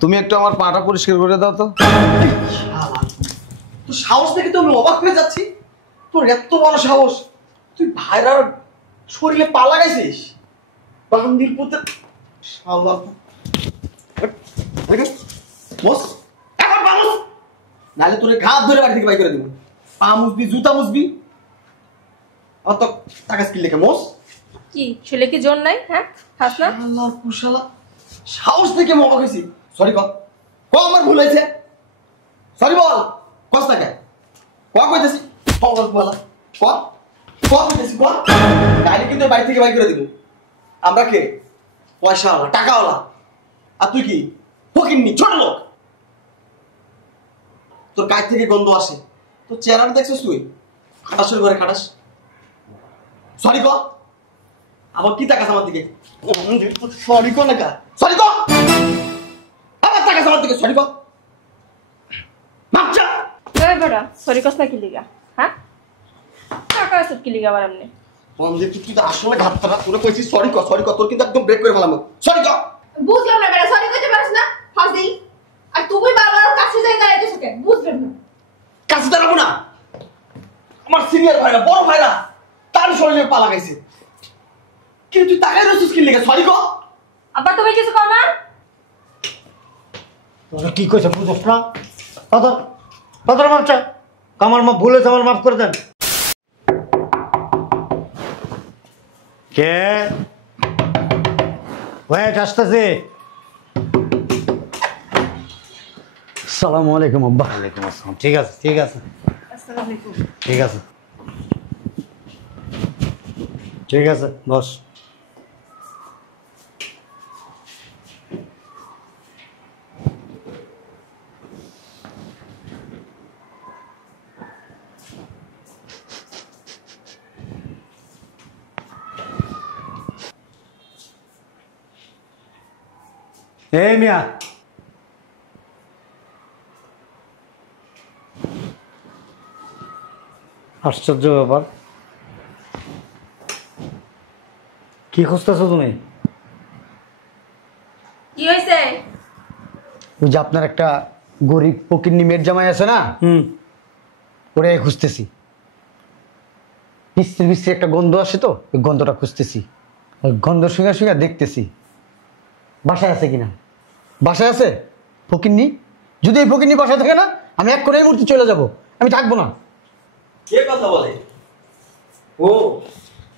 তুমি একটু আমার পাটা পরিষ্কার করে দাও তো। শালা, তোর সাহস দেখে তো আমি অবাক হয়ে যাচ্ছি। তোর এত বড় সাহস, তুই ভাইরার শরীরে পা লাগাইছিস? বান্দির পুতে শালা। বস এখন মানুষ নাহলে তোর ঘাত ধরে বাড়ি থেকে বাই করে দিব। পা মুসবি, জুতা মুসবি, অত টাকা স্কিল লেখে মোস। কি ছেলে কি জোর নাই? হ্যাঁ হাস না। আল্লাহর কুশালা, সাহস দেখে আমি অবাক হয়েছি। সরি ক আমার ভুল হয়েছে, সরি বল। কস টাকা কইতেছি পাগল বলা কইতেছি গাড়ি কিন্তু বাড়ি থেকে বাই করে দিব। আমরা কে? পয়সাওয়ালা, টাকাওয়ালা। আর তুই কি ফকিন্নি, ছোট লোক। তোর গায়ে থেকে গন্ধ আসে। তোর চেহারাটা দেখছিস তুই? খাটাসের ঘরে খাটাস। সরি ক আবার কি তাকাস আমার দিকে? সরি ক না, সরি ক আবার তাকাস আমার দিকে। সরি ক মাপচা। এই বড়া সরি কস না কি লিগা? হ্যাঁ টাকা আছে কি লিগা আবার আমনে? বন্ধু তুই তো আসলে ঘাটতারা। তোরে কইছিস সরি ক, সরি ক। তোর কিন্তু একদম ব্রেক করে ফেলাম। সরি ক। বুঝলাম না বেটা, সরি কইতে পারছ না ফাজিল। আর তুমি বারবার ওর কাছে যাই দাঁড়াইতেছ কেন? বুঝলাম না। কাছে দাঁড়াবো না? আমার সিনিয়র ভাইরা, বড় ভাইরা, তার শরীরে পা লাগাইছে। কি তুই তাকাই রইছিস কি লেগে? সরি ক। আব্বা তুমি কিছু কর না। তোরা কি কইছে বুঝছ না? পাথর মাপচা। আমার মাপ ভুল হয়েছে, আমার মাফ করে দেন। কে ওয়েট আসতেছে। সালামু আলাইকুম আব্বা। ওয়ালাইকুম আসসালাম। ঠিক আছে ঠিক আছে আসসালামু আলাইকুম। ঠিক আছে ঠিক আছে বস। এই মিয়া, আশ্চর্য ব্যাপার। কি খুঁজতেছো তুমি? কি হইছে? ওই যে আপনার একটা গরিব ফকিন্নি মেয়ের জামাই আছে না, ওরাই খুঁজতেছি। বিশ্রী বিশ্রী একটা গন্ধ আসে, তো ওই গন্ধটা খুঁজতেছি। ওই গন্ধ শুনে শুনে দেখতেছি বাসায় আছে কিনা। বাসায় আছে ফকিন্নি? যদি এই ফকিন্নি বাসায় থাকে না, আমি এক করে এই মুহূর্তে চলে যাব, আমি থাকবো না। কে কথা বলে? ও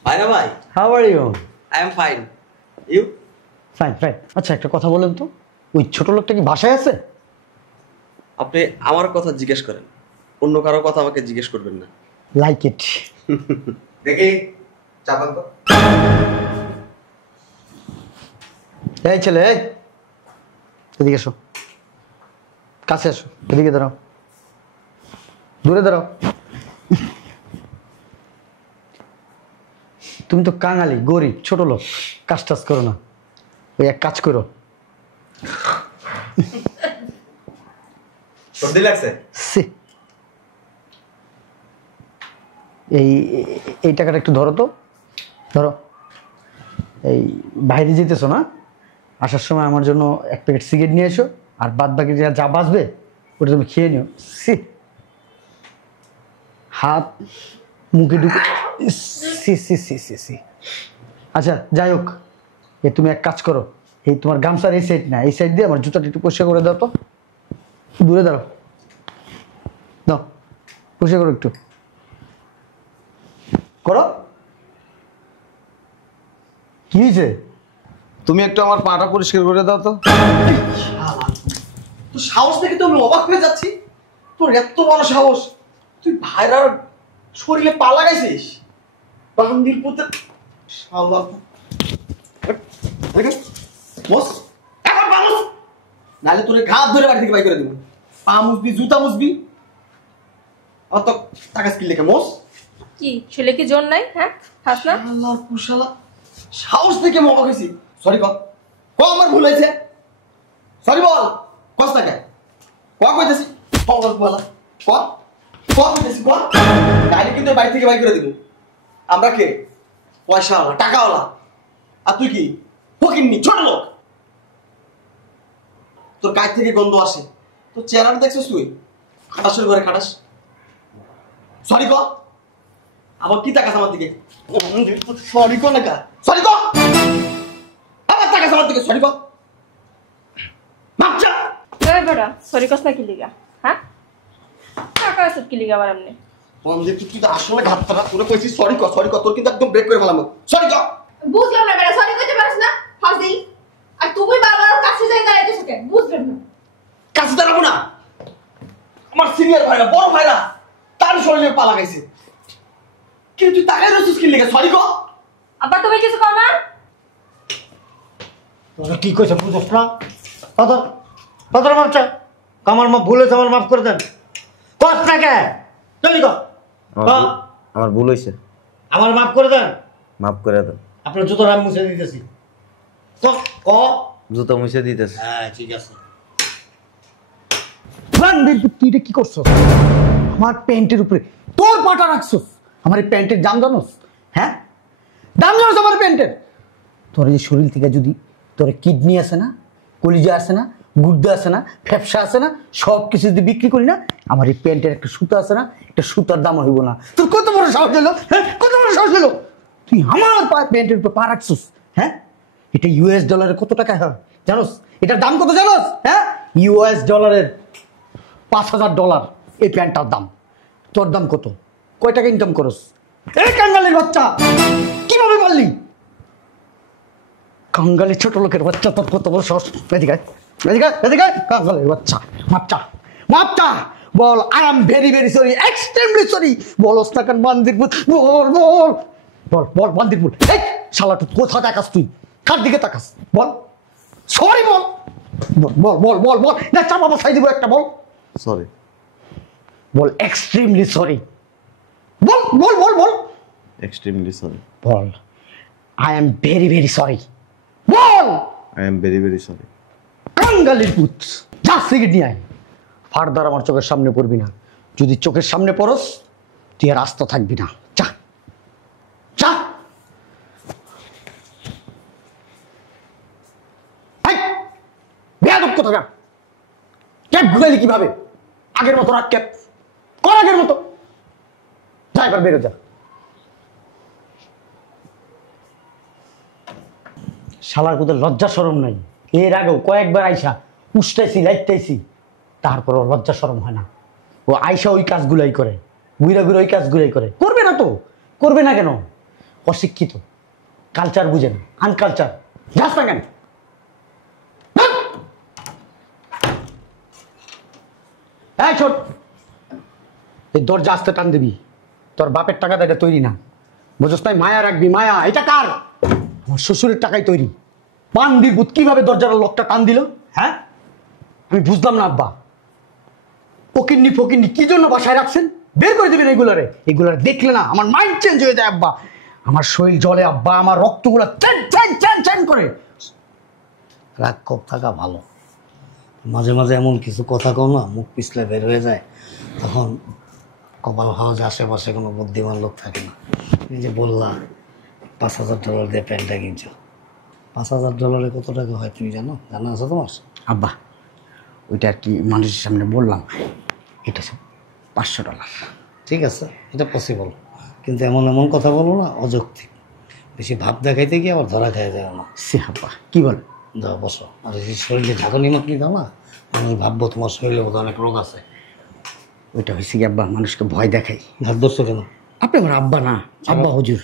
ভাইরা ভাই, how are you? I am fine, you? Fine fine. আচ্ছা একটা কথা বলেন তো, ওই ছোট লোকটা কি বাসায় আছে? আপনি আমার কথা জিজ্ঞেস করেন, অন্য কারো কথা আমাকে জিজ্ঞেস করবেন না। Like it. দেখি চাপান তো। এই ছেলে, এই এদিকে এসো, কাছে এসো, এদিকে দাঁড়াও, দূরে দাঁড়াও। তুমি তো কাঙালি, গরিব, ছোট লোক, কাজ টাজ করো না। ওই এক কাজ করো, সর্দি লাগছে? এই এই টাকাটা একটু ধরো তো, ধরো। এই বাইরে যেতেছো না, আসার সময় আমার জন্য এক প্যাকেট সিগারেট নিয়ে এসো, আর বাদ বাকি যা বাঁচবে ওটা তুমি খেয়ে নিও। হাত মুখে ঢুকে সি। আচ্ছা যাই হোক, তুমি এক কাজ করো, এই তোমার গামছার এই সাইড না, এই সাইড দিয়ে আমার জুতাটা একটু পরিষ্কার করে দাও তো। দূরে দাঁড়াও, দাও পরিষ্কার করো, একটু করো। কি হয়েছে? তুমি একটু আমার পাটা পরিষ্কার করে দাও তো। শালা, তোর সাহস দেখে তো আমি অবাক হয়ে যাচ্ছি। তোর এত বড় সাহস, তুই ভাইরার শরীরে পা লাগাইছিস? বান্দির পুতে শালা। বস এখন মানুষ নাহলে তোর ঘাত ধরে বাড়ি থেকে বাই করে দিব। পা মুসবি, জুতা মুসবি, অত টাকা স্কিল লেখে মোস। কি ছেলে কি জোর নাই? হ্যাঁ হাস না। আল্লাহর কুশালা, সাহস দেখে আমি অবাক হয়েছি। সরি ক আমার ভুল হয়েছে, সরি বল। কস টাকা কইতেছি পাগল বলা কইতেছি গাড়ি কিন্তু বাড়ি থেকে বাই করে দিব। আমরা কে? পয়সাওয়ালা, টাকাওয়ালা। আর তুই কি ফকিন্নি, ছোট লোক। তোর গায়ে থেকে গন্ধ আসে, তোর চেহারাটা দেখছিস তুই খাটাসের ঘরে খাটাস। সরি ক, আবার কি তাকাস আমার দিকে? সরি ক না, সরি ক, আবার তাকাস আমার দিকে, সরি ক। বাচ্চা এই বেটা সরি কস না কি লিগা? হ্যাঁ টাকা আছে কি লিগা আবার এমনি? বন্ধু তুই তো আসলে ঘাটতারা, তোরা কইছিস সরি ক, সরি ক, তোর কিন্তু একদম ব্রেক করে ফেলাম। সরি ক। বুঝলাম না বেটা, সরি কইতে পারিস না ফাজিল। আর তুমি বারবার ওর কাছে যাই দাঁড়াইতেছো কেন? বুঝলাম না। কাছে দাঁড়াবো না, আমার সিনিয়র ভাইরা বড় ভাইরা তার শরীরে পা লাগাইছে, কিন্তু তুই তাকাই রয়েছিস কি লেগে? সরি ক। আব্বা তুমি কিছু কর না। তোরা কি কইছে বুঝছ না? কতর বাচ্চা, আমার মা ভুল হয়েছে, আমার মাফ করে দেন। কস না কে? চলি কর। আমার ভুল হয়েছে, আমার মাফ করে দেন। মাফ করে দেন। আপনার জুতোর আমি মুছে দিতেছি। ক জুতো মুছে দিতেছে। হ্যাঁ ঠিক আছে। তুই এটা কি করছো? আমার প্যান্টের উপরে তোর পাটা রাখছো। আমার এই প্যান্টের দাম জানোস? হ্যাঁ দাম জানোস আমার প্যান্টের? তোর এই শরীর থেকে যদি তোর কিডনি আছে না, কলিজা আছে না, গুর্দা আছে না, ফ্যাপসা আছে না, সব কিছু যদি বিক্রি করি না, আমার এই প্যান্টের একটা সুতা আছে না, একটা সুতার দাম হইব না। তোর কত বড় সাহস হলো? হ্যাঁ কত বড় সাহস হলো? তুই আমার প্যান্টের উপরে পা রাখছিস? হ্যাঁ এটা ইউএস ডলারে কত টাকা হয় জানোস? এটার দাম কত জানোস? হ্যাঁ ইউএস ডলারের $5,000 এই প্যান্টটার দাম। তোর দাম কত? কয় টাকা ইনকাম করস? এই কাঙ্গালের বাচ্চা কিভাবে পারলি? কাঙ্গালি ছোট লোকের বাচ্চা, তোর কত বড় সাহস? এদিকে আয়, এদিকে আয়, এদিকে আয়। কাঙ্গালের বাচ্চা, মাপচা মাপচা বল I am very very sorry, extremely sorry. বলস না কেন বান্দিরপুর? বল বল বল বল বান্দিরপুর। এই শালা তুই কোথা তাকাস? তুই কার দিকে তাকাস? বল সরি বল বল বল বল বল না, চাপা বসাই দিব একটা। বল সরি। বল এক্সট্রিমলি সরি। বল বল বল বল এক্সট্রিমলি সরি। বল I am very very sorry. বল I am very very sorry. কাঙ্গালির পুত, যা সিগারেট নিয়ে আয়। ফার্দার আমার চোখের সামনে পড়বি না। যদি চোখের সামনে পড়স তুই আর আস্ত থাকবি না। যা যা। বেয়াদব কোথাকার। ক্যাপ ঘুরাইলি কিভাবে? আগের মতো রাখ ক্যাপ, কর আগের মতো। যা এবার বেরো যা। শালার কোথাও লজ্জা শরম নাই। এর আগেও কয়েকবার আইসা উষ্টাইছি লাইটাইছি, তারপরও লজ্জা শরম হয় না। ও আইসা ওই কাজগুলাই করে, ঘুরা ঘুরে ওই কাজগুলাই করে। করবে না তো, করবে না কেন? অশিক্ষিত, কালচার বুঝে না, আনকালচার। যাস না কেন? এই ছোট, এই দরজা আসতে টান দিবি। তোর বাপের টাকা এটা তৈরি না, বুঝছ তাই? মায়া রাখবি, মায়া। এটা কার? আমার শ্বশুরের টাকায় তৈরি। পান্ডির বুত কিভাবে দরজার লকটা টান দিল? হ্যাঁ আমি বুঝলাম না আব্বা। ফকিন্নি ফকিন্নি কি জন্য বাসায় রাখছেন? বের করে দেবেন এগুলারে। এগুলারে দেখলে না আমার মাইন্ড চেঞ্জ হয়ে যায় আব্বা। আমার শরীর জ্বলে আব্বা, আমার রক্তগুলো চ্যান চ্যান চ্যান চ্যান করে। রাগ কম থাকা ভালো। মাঝে মাঝে এমন কিছু কথা কও না, মুখ পিছলে বের হয়ে যায়, তখন কপাল ভালো যে আশেপাশে কোনো বুদ্ধিমান লোক থাকে না। এই যে বললা $5,000 দিয়ে প্যান্টটা কিনছো, $5,000 কত টাকা হয় তুমি জানো? জানা আছে তোমার? আব্বা ওইটা আর কি মানুষের সামনে বললাম, এটা $500। ঠিক আছে, এটা পসিবল, কিন্তু এমন এমন কথা বলো না অযৌক্তিক। বেশি ভাব দেখাইতে গিয়ে আবার ধরা খাই যায় না। সে আব্বা কি বল? যাও বসো। আর এই শরীরে ঝাঁকুনি মাকনি দাও না, মানুষ ভাববো তোমার শরীরে বোধ অনেক রোগ আছে। ওইটা হয়েছে কি আব্বা, মানুষকে ভয় দেখাই। ভাত ধরছো কেন? আপনি আমার আব্বা না, আব্বা হুজুর।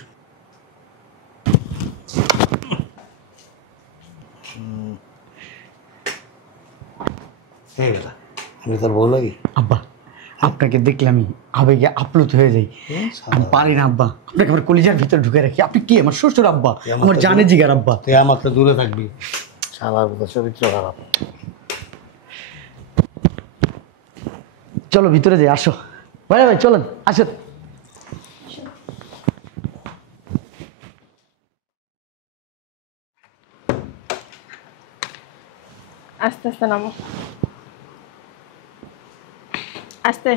এই বেটা, আমি তোর বউ লাগি? আব্বা আপনাকে দেখলে আমি আবেগে আপ্লুত হয়ে যাই। আমি পারি না আব্বা, আপনাকে আমার কলিজার ভিতরে ঢুকে রাখি। আপনি কি আমার শ্বশুর আব্বা, আমার জানে জিগার আব্বা। তুই আমাকে দূরে থাকবি, শালার মতো চরিত্র খারাপ। চলো ভিতরে যাই, আসো ভাই ভাই চলেন আসেন। আস্তে আস্তে নামো, আস্তে।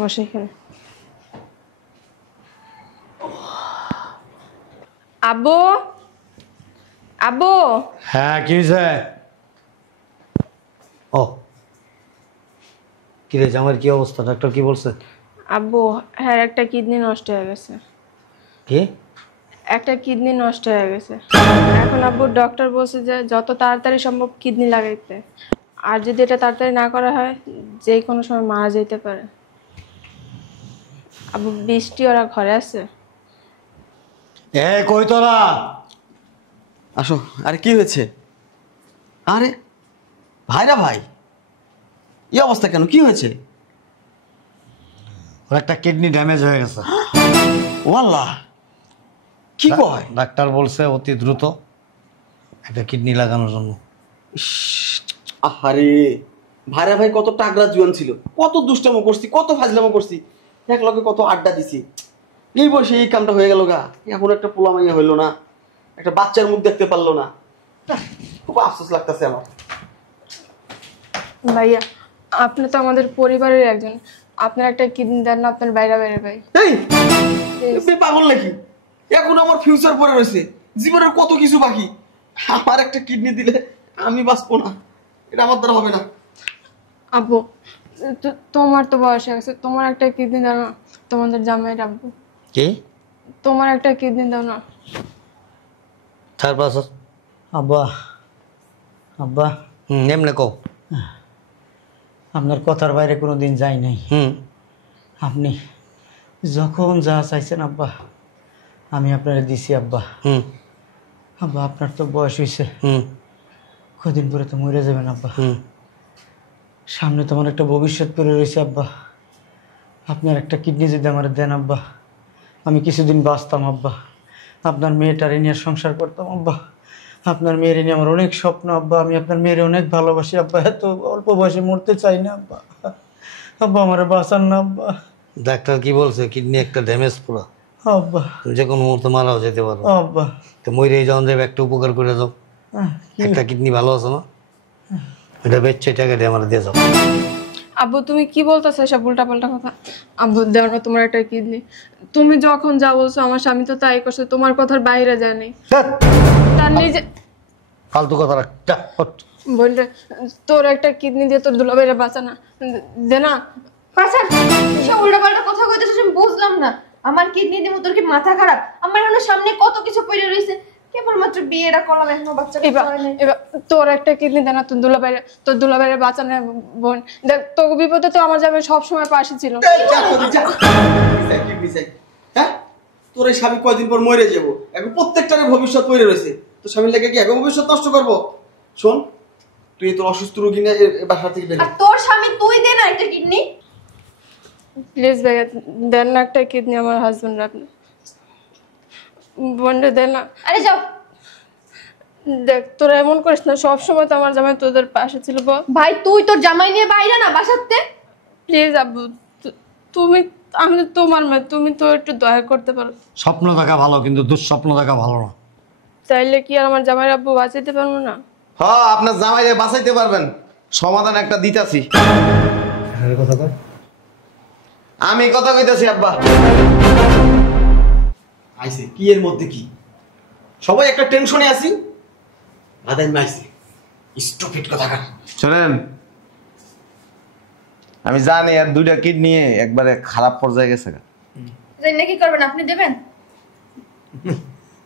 বসে এখানে। আব্বু, আব্বু। হ্যাঁ কি হয়েছে? ও কি রে আমার কি অবস্থা? ডাক্তার কি বলছে? আব্বু, হ্যাঁ একটা কিডনি নষ্ট হয়ে গেছে। কি? একটা কিডনি নষ্ট হয়ে গেছে। এখন আব্বু ডক্টর বলছে যে যত তাড়াতাড়ি সম্ভব কিডনি লাগাইতে, আর যদি এটা তাড়াতাড়ি না করা হয় যে কোনো সময় মারা যেতে পারে। আব্বু, বৃষ্টি ওরা ঘরে আছে? এ কই তোরা? আসো। আরে কি হয়েছে? আরে ভাইরা ভাই, এই অবস্থা কেন? কি হয়েছে? ওর একটা কিডনি ড্যামেজ হয়ে গেছে। ওয়াল্লাহ, কি কয়? ডাক্তার বলছে অতি দ্রুত একটা কিডনি লাগানোর জন্য। আহারে ভাইরা ভাই কত টাগরা জীবন ছিল, কত দুষ্টামো করছি, কত ফাজলামো করছি, এক লগে কত আড্ডা দিছি। এই বয়সে এই কামটা হয়ে গেল গা। এখন একটা পোলা মাইয়া হইলো না, একটা বাচ্চার মুখ দেখতে পারলো না। খুব আফসোস লাগতেছে আমার। ভাইয়া, আপনি তো আমাদের পরিবারের একজন, আপনার একটা কিডনি দেন না আপনার বাইরে বাইরে ভাই। এই তুই পাগল নাকি? এখন আমার ফিউচার পড়ে রয়েছে, জীবনের কত কিছু বাকি। আমার একটা কিডনি দিলে আমি বাঁচবো না, এটা আমার দ্বারা হবে না। আব্বু, তোমার তো বয়স হয়ে গেছে, তোমার একটা কিডনি দাও না, তোমাদের জামাইয়ের। আব্বু, কি? তোমার একটা কিডনি দাও না। তারপর আব্বা, আব্বা, এমনি কও। আপনার কথার বাইরে কোনো দিন যাই নাই। আপনি যখন যা চাইছেন আব্বা আমি আপনারে দিছি আব্বা। আব্বা আপনার তো বয়স হয়েছে, কদিন পরে তো মরে যাবেন আব্বা। সামনে তোমার একটা ভবিষ্যৎ পড়ে রয়েছে আব্বা। আপনার একটা কিডনি যদি আমার দেন আব্বা, আমি কিছুদিন বাঁচতাম আব্বা। আপনার মেয়েটারে নিয়ে সংসার করতাম আব্বা। আপনার মেয়ের নিয়ে আমার অনেক স্বপ্ন আব্বা। আমি আপনার মেয়ের অনেক ভালোবাসি আব্বা। এত অল্প বয়সে মরতে চাই না আব্বা। আব্বা আমার বাঁচান না আব্বা। ডাক্তার কি বলছে? কিডনি একটা ড্যামেজ পুরো আব্বা, তুমি যে কোনো মুহূর্তে মারাও যেতে পারো। আব্বা, তো মরে যখন যাবে একটা উপকার করে যাও। একটা কিডনি ভালো আছে না, এটা বেচছে টাকা দিয়ে আমার দিয়ে যাও। আব্বু, তুমি কি বলতেছো এসব উল্টা পাল্টা কথা? আব্বু, দেও না তোমার একটা কিডনি। তুমি যখন যা বলছো আমার স্বামী তো তাই করছে, তোমার কথার বাইরে যায়নি। তার নিজে ফালতু কথা রাখ। বললে তোর একটা কিডনি দিয়ে তোর দুলাভাইরে বাঁচা না, দে না। আচ্ছা, সব উল্টাপাল্টা কথা কইতেছিস আমি বুঝলাম না। আমার কিডনি দিয়ে তোর কি মাথা খারাপ? আমার এখন সামনে কত কিছু পড়ে রইছে, কেবলমাত্র বিয়েটা করলাম, এখনো বাচ্চা এবার এবার তোর একটা কিডনি দে না, তোর দুলাভাইরে বাঁচা না। বোন দেখ, তোর বিপদে তো আমার জামাই সবসময় পাশে ছিল। হ্যাঁ, তোর এই স্বামী কয়দিন পর মরে যাবো, এখন প্রত্যেকটারে ভবিষ্যৎ পড়ে রয়েছে। তোর স্বামীর লেগে কি এখন ভবিষ্যৎ নষ্ট করবো? শোন, তুই তোর অসুস্থ রোগী নিয়ে বাসা থেকে বের হ। আর তোর স্বামী তুই দে না একটা কিডনি। প্লিজ ভাইয়া, দেন না একটা কিডনি আমার হাজবেন্ড। আপনি বোনরে দেন না। আরে যাও। দেখ, তোরা এমন করিস না, সবসময় তো আমার জামাই তোদের পাশে ছিল। ভাই তুই তোর জামাই নিয়ে বাইরে না বাসাতে। প্লিজ আব্বু, তুমি, আমি তো তোমার মেয়ে, তুমি তো একটু দয়া করতে পারো। স্বপ্ন দেখা ভালো, কিন্তু দুঃস্বপ্ন দেখা ভালো না। চাইলে কি আর আমার জামাইয়ের আব্বু বাঁচাইতে পারবো না? হ্যাঁ, আপনার জামাইরে বাঁচাইতে পারবেন, সমাধান একটা দিতাছি। কথা কয় আমি কথা কইতাছি আব্বা। আইছে কি এর মধ্যে কি? সবাই একটা টেনশনে আছি, আদাই মাইছে স্টুপিড কথাকার। শোনেন, আমি জানি আর দুইটা কিডনি একবারে খারাপ পর্যায়ে গেছে। জানি কি করবেন আপনি, দেবেন?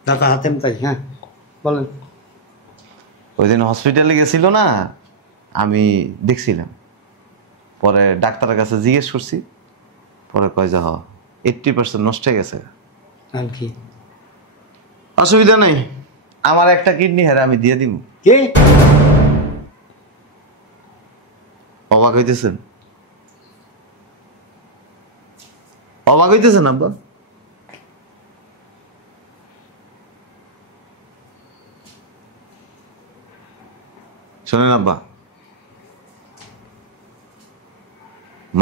দাদা হাতে তাই। হ্যাঁ বলেন। ওই দিন হসপিটালে গেছিল না, আমি দেখছিলাম। পরে ডাক্তারের কাছে জিজ্ঞেস করছি, পরে কয় যে 80% নষ্ট হয়ে গেছে। আর কি অসুবিধা নেই, আমার একটা কিডনি হেরে আমি দিয়ে দিব। কি অবাক হইতেছেন? অবাক হইতেছেন আব্বা? শোনেন আব্বা,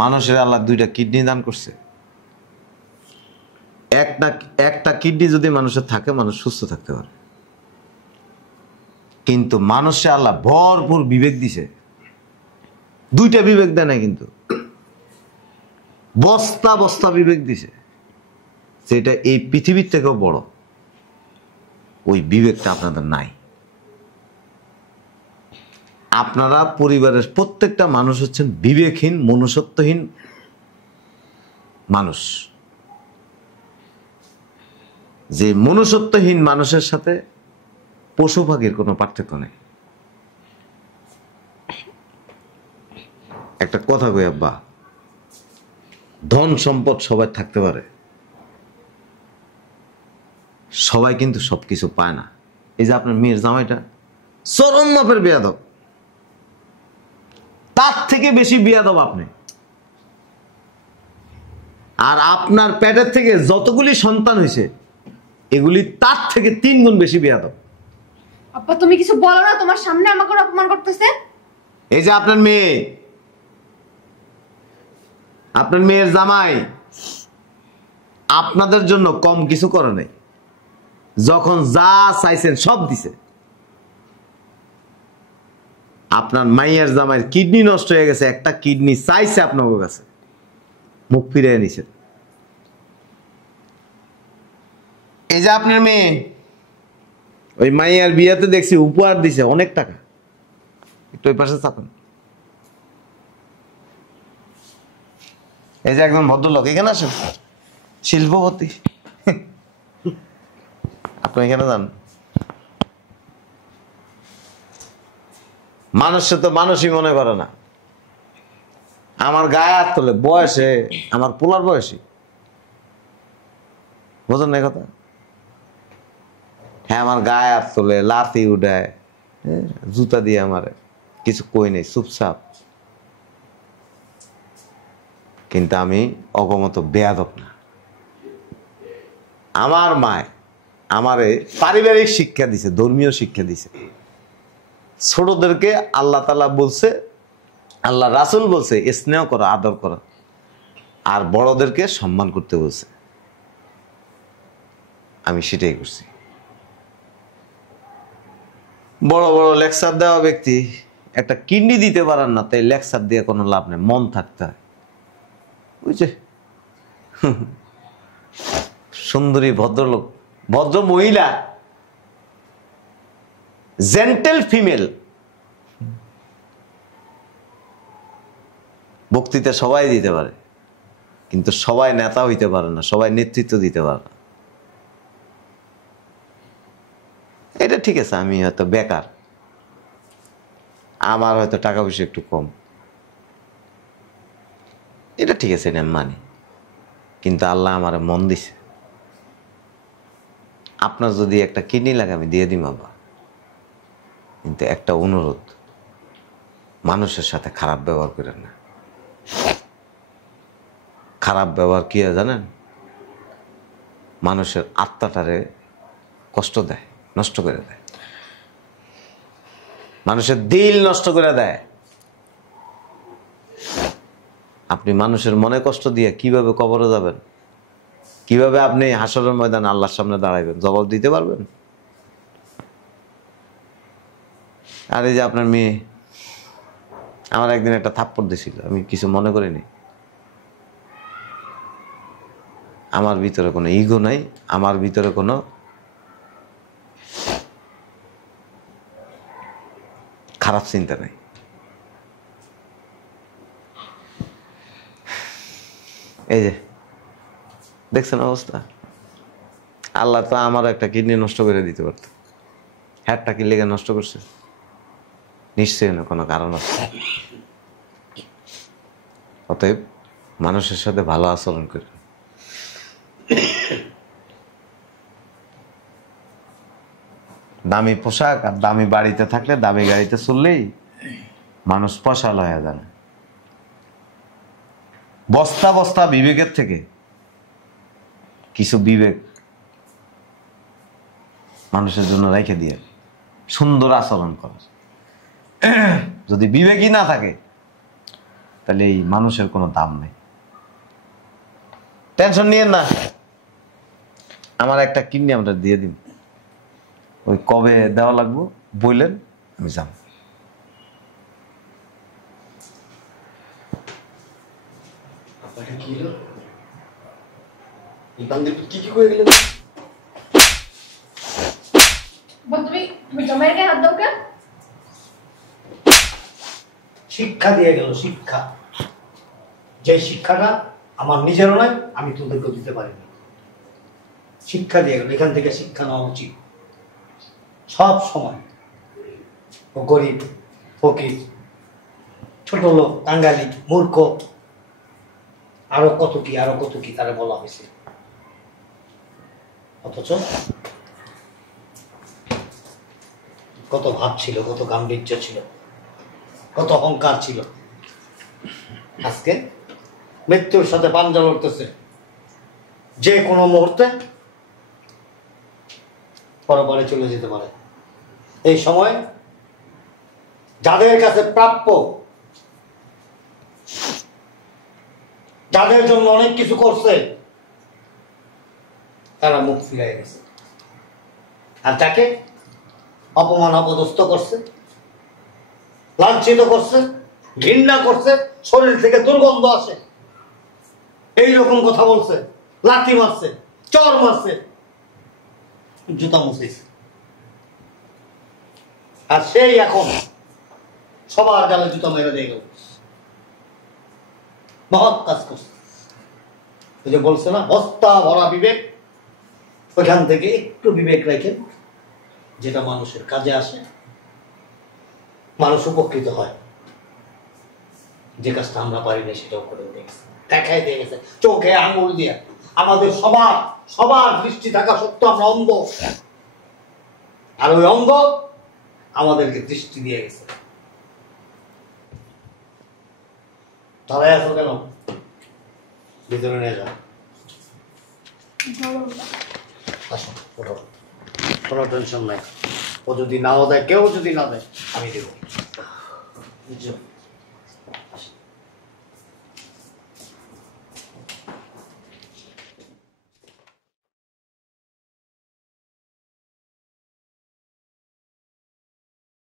মানুষের আল্লাহ দুইটা কিডনি দান করছে। একটা কিডনি যদি মানুষের থাকে, মানুষ সুস্থ থাকতে পারে। কিন্তু মানুষে আল্লাহ ভরপুর বিবেক দিছে, দুইটা বিবেক দেয় না। কিন্তু বস্তা বস্তা বিবেক দিছে, সেটা এই পৃথিবীর থেকেও বড়। ওই বিবেকটা আপনাদের নাই। আপনারা পরিবারের প্রত্যেকটা মানুষ হচ্ছেন বিবেকহীন, মনুষ্যত্বহীন মানুষ। যে মনুষ্যত্বহীন মানুষের সাথে পশু পাখির কোনো পার্থক্য নেই। একটা কথা কই আব্বা, ধন সম্পদ সবাই থাকতে পারে, সবাই কিন্তু সবকিছু পায় না। এই যে আপনার মেয়ের জামাইটা চরম মাপের বেয়াদব, তার থেকে বেশি বেয়াদব আপনি। আর আপনার পেটের থেকে যতগুলি সন্তান হয়েছে এগুলি তার থেকে 3 গুণ বেশি বেয়াদব। আব্বা তুমি কিছু বলো না, তোমার সামনে আমাকে অপমান করতেছে। এই যে আপনার মেয়ে, আপনার মেয়ের জামাই আপনাদের জন্য কম কিছু করে নাই। যখন যা চাইছেন সব দিছে। আপনার মাইয়ার জামাইয়ের কিডনি নষ্ট হয়ে গেছে, একটা কিডনি চাইছে আপনার কাছে, মুখ ফিরিয়ে নিছে। এই যে আপনার মেয়ে, ওই মাইয়ার বিয়াতে দেখছি উপহার দিছে অনেক টাকা। একটু ওই পাশে চাপেন। এই যে একজন ভদ্রলোক, এখানে আসেন, শিল্পপতি। আপনি এখানে যান। মানুষে তো মানুষই মনে করে না। আমার গায়ে হাত তোলে বয়সে, আমার পোলার বয়সী, বোঝেন না কথা? হ্যাঁ, আমার গায়ে হাত তোলে, লাথি উঠায়, জুতা দিয়ে আমারে, কিছু কই নেই, চুপচাপ। কিন্তু আমি অগমত বেয়াদব না। আমার মায় আমারে পারিবারিক শিক্ষা দিছে, ধর্মীয় শিক্ষা দিছে। ছোটদেরকে আল্লাহ তাআলা বলছে, আল্লাহ রাসূল বলছে স্নেহ করো, আদর করো, আর বড়দেরকে সম্মান করতে বলছে। আমি সেটাই করছি। বড় বড় লেকচার দেওয়া ব্যক্তি একটা কিডনি দিতে পারেন না, তাই লেকচার দিয়ে কোনো লাভ নেই, মন থাকতে হয়। বুঝছে? সুন্দরী ভদ্রলোক, ভদ্র মহিলা, জেন্টেল ফিমেল, বক্তৃতা সবাই দিতে পারে, কিন্তু সবাই নেতা হইতে পারে না, সবাই নেতৃত্ব দিতে পারে না। এটা ঠিক আছে, আমি হয়তো বেকার, আমার হয়তো টাকা পয়সা একটু কম, এটা ঠিক আছে, এটা আমি মানি। কিন্তু আল্লাহ আমার মন দিছে। আপনার যদি একটা কিডনি লাগে আমি দিয়ে দিই বাবা, কিন্তু একটা অনুরোধ, মানুষের সাথে খারাপ ব্যবহার করেন না। খারাপ ব্যবহার কি হয় জানেন? মানুষের আত্মাটারে কষ্ট দেয়, নষ্ট করে দেয়, মানুষের দিল নষ্ট করে দেয়। আপনি মানুষের মনে কষ্ট দিয়ে কিভাবে কবরে যাবেন? কিভাবে আপনি হাসরের ময়দানে আল্লাহর সামনে দাঁড়াইবেন? জবাব দিতে পারবেন? আর এই যে আপনার মেয়ে আমার একদিন একটা থাপ্পড় দিছিল, আমি কিছু মনে করিনি। আমার ভিতরে কোনো ইগো নাই, আমার ভিতরে কোনো খারাপ চিন্তা নাই। এই যে দেখছেন অবস্থা, আল্লাহ তো আমার একটা কিডনি নষ্ট করে দিতে পারত, হ্যাটটা কি লেগে নষ্ট করছে? নিশ্চয়ই না, কোনো কারণ আছে। অতএব মানুষের সাথে ভালো আচরণ করে। দামি পোশাক আর দামি বাড়িতে থাকলে, দামি গাড়িতে চললেই মানুষ পশাল হয়ে যায় না। বস্তা বস্তা বিবেকের থেকে কিছু বিবেক মানুষের জন্য রেখে দিয়ে সুন্দর আচরণ করার। যদি বিবেকই না থাকে তাহলে এই মানুষের কোনো দাম নেই। টেনশন নিয়েন না, আমার একটা কিডনি আমরা দিয়ে দিন, ওই কবে দেওয়া লাগবো বললেন, আমি যাব। ওটা কি হলো? এই বান্দির কি কি করে গেলেন? তুমি জামাইয়ের গায়ে হাত দাও কেন? শিক্ষা দিয়ে গেল, শিক্ষা। যে শিক্ষাটা আমার নিজেরও নয়, আমি তোদেরকে দিতে পারিনি। শিক্ষা দিয়ে গেল, এখান থেকে শিক্ষা নেওয়া উচিত সব সময়। ও গরিব, ফকির, ছোট লোক, কাঙ্গালি, মূর্খ, আরো কত কি তারা বলা হয়েছে। অথচ কত ভাব ছিল, কত গাম্ভীর্য ছিল, কত অহংকার ছিল। আজকে মৃত্যুর সাথে পাঞ্জা লড়তেছে, যে কোনো মুহূর্তে পরপারে চলে যেতে পারে। এই সময় যাদের কাছে প্রাপ্য, যাদের জন্য অনেক কিছু করছে, তারা মুখ ফিরাই গেছে। আর তাকে অপমান অপদস্থ করছে, লাঞ্ছিত করছে, ঘৃণা করছে, শরীর থেকে দুর্গন্ধ আসে, এইরকম কথা বলছে, লাঠি মারছে, চর মারছে, জুতা মুছেছে। আর সেই এখন সবার গালে জুতা মেরে দিয়ে গেল। মহৎ কাজ করছে। ওই যে বলছে না, বস্তা ভরা বিবেক, ওইখান থেকে একটু বিবেক রাখেন, যেটা মানুষের কাজে আসে, মানুষ উপকৃত হয়। যে কাজটা আমরা পারি না সেটাও করে দিয়েছে, দেখাই দিয়ে গেছে চোখে আঙুল দিয়ে। আমাদের সবার দৃষ্টি থাকা সত্ত্বেও আমরা অন্ধ, আর ওই অন্ধ আমাদেরকে দৃষ্টি দিয়ে গেছে। দাঁড়াই আছো কেন? ভিতরে নিয়ে যাও। আসো, ওঠো, কোনো টেনশন নাই। ও যদি নাও দেয়, কেউ যদি না দেয়, আমি দেবো। বুঝছো?